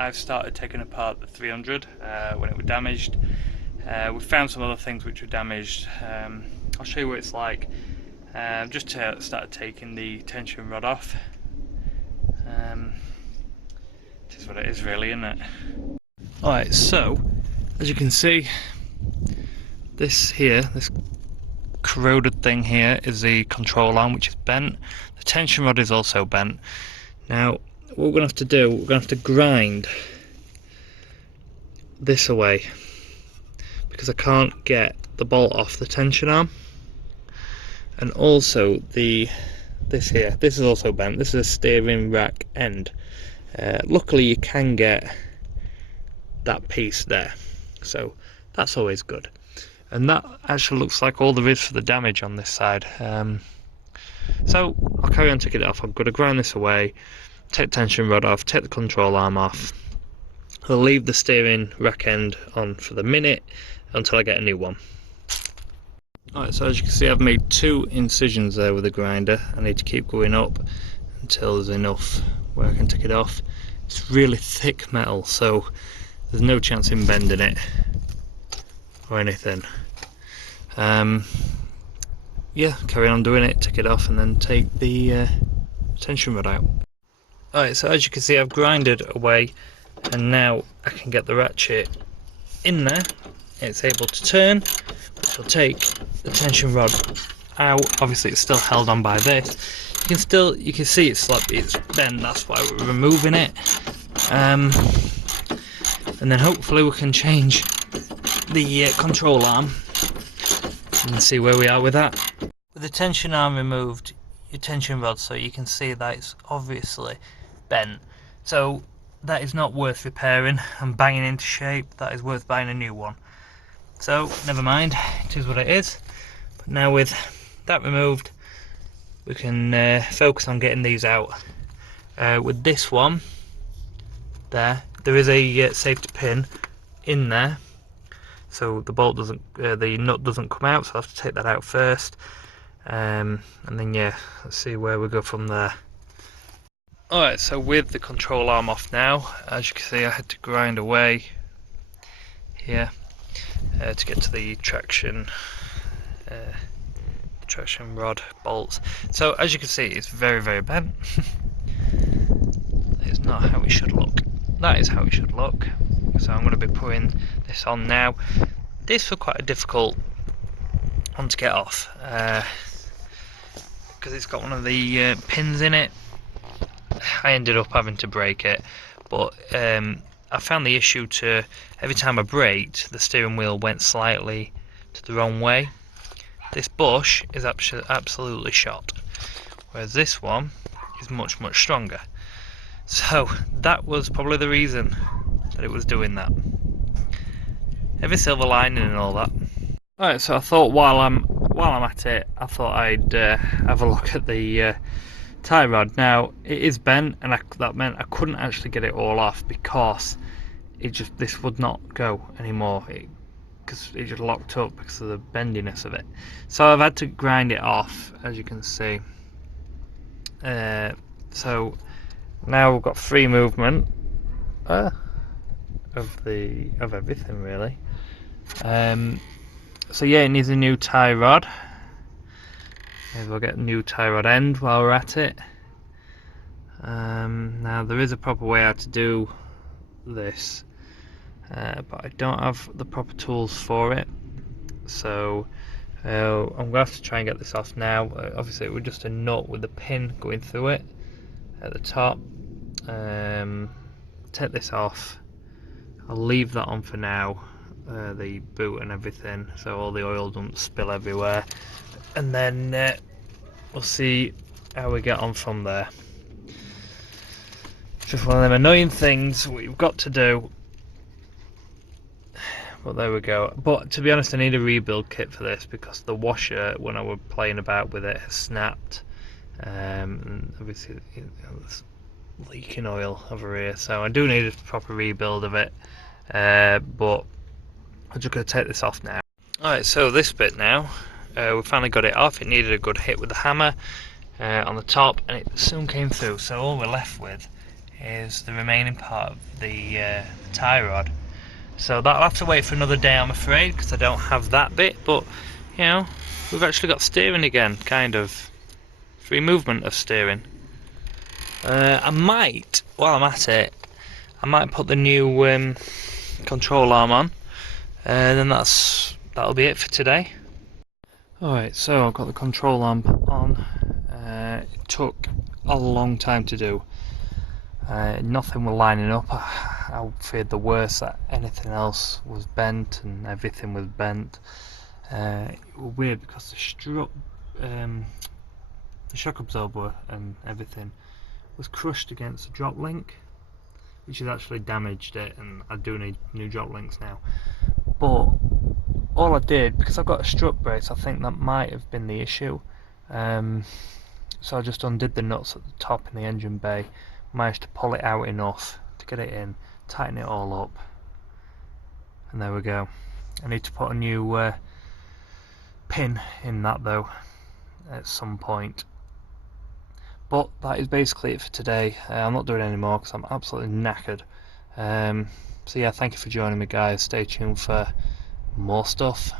I've started taking apart the 300 when it was damaged. We found some other things which were damaged. I'll show you what it's like. Just started taking the tension rod off. It is what it is really, isn't it? Alright, so as you can see, this corroded thing here is the control arm, which is bent. The tension rod is also bent. Now what we're going to have to do, we're going to have to grind this away because I can't get the bolt off the tension arm. And also this is also bent. This is a steering rack end. Luckily you can get that piece there, so that's always good. And that actually looks like all there is for the damage on this side. So I'll carry on taking it off. I'm going to grind this away, take the tension rod off, take the control arm off. I'll leave the steering rack end on for the minute until I get a new one. Alright, so as you can see, I've made 2 incisions there with the grinder. I need to keep going up until there's enough where I can take it off. It's really thick metal, so there's no chance in bending it or anything. Yeah, carry on doing it, take it off and then take the tension rod out. Alright, so as you can see, I've grinded away and now I can get the ratchet in there. It's able to turn, which will take the tension rod out. Obviously it's still held on by this. You can see it's bent, that's why we're removing it. And then hopefully we can change the control arm and see where we are with that. With the tension arm removed, your tension rod, so you can see that it's obviously bent. So that is not worth repairing and banging into shape. That is worth buying a new one. So never mind, it is what it is. But now with that removed, we can focus on getting these out. With this one there is a safety pin in there, so the bolt doesn't, the nut doesn't come out, so I have to take that out first. And then yeah, let's see where we go from there. Alright, so with the control arm off now, as you can see, I had to grind away here to get to the traction rod bolts. So as you can see, it's very, very bent. It's not how it should look. That is how it should look. So I'm going to be putting this on now. This was quite a difficult one to get off because it's got one of the pins in it. I ended up having to break it, but I found the issue to every time I braked, the steering wheel went slightly to the wrong way. This bush is absolutely shot, whereas this one is much, much stronger. So that was probably the reason that it was doing that. Every silver lining and all that. Alright, so I thought while I'm at it, I thought I'd have a look at the tie rod. Now it is bent, and that meant I couldn't actually get it all off because this would not go anymore because it just locked up because of the bendiness of it. So I've had to grind it off, as you can see. So now we've got free movement of everything really. So yeah, it needs a new tie rod. Maybe we'll get a new tie rod end while we're at it. Now there is a proper way how to do this, but I don't have the proper tools for it. So I'm going to have to try and get this off now. Obviously it was just a nut with a pin going through it at the top. Take this off. I'll leave that on for now, the boot and everything, so all the oil doesn't spill everywhere, and then we'll see how we get on from there. Just one of them annoying things we've got to do, but there we go. But to be honest, I need a rebuild kit for this because the washer, when I was playing about with it, has snapped, and obviously there's leaking oil over here, so I do need a proper rebuild of it. But I'm just going to take this off now. Alright, so this bit now, we finally got it off. It needed a good hit with the hammer on the top, and it soon came through. So all we're left with is the remaining part of the tie rod. So that'll have to wait for another day, I'm afraid, because I don't have that bit. But you know, we've actually got steering again, kind of free movement of steering. I might, while I'm at it, I might put the new control arm on, and then that'll be it for today. Alright, so I've got the control arm on. It took a long time to do. Nothing was lining up. I feared the worst, that anything else was bent and everything was bent. It was weird because the shock absorber and everything was crushed against the drop link, which has actually damaged it, and I do need new drop links now. But all I did, because I've got a strut brace, I think that might have been the issue. So I just undid the nuts at the top in the engine bay, managed to pull it out enough to get it in, tighten it all up, and there we go. I need to put a new pin in that though at some point. But that is basically it for today. I'm not doing any more because I'm absolutely knackered. So yeah, thank you for joining me, guys. Stay tuned for more stuff.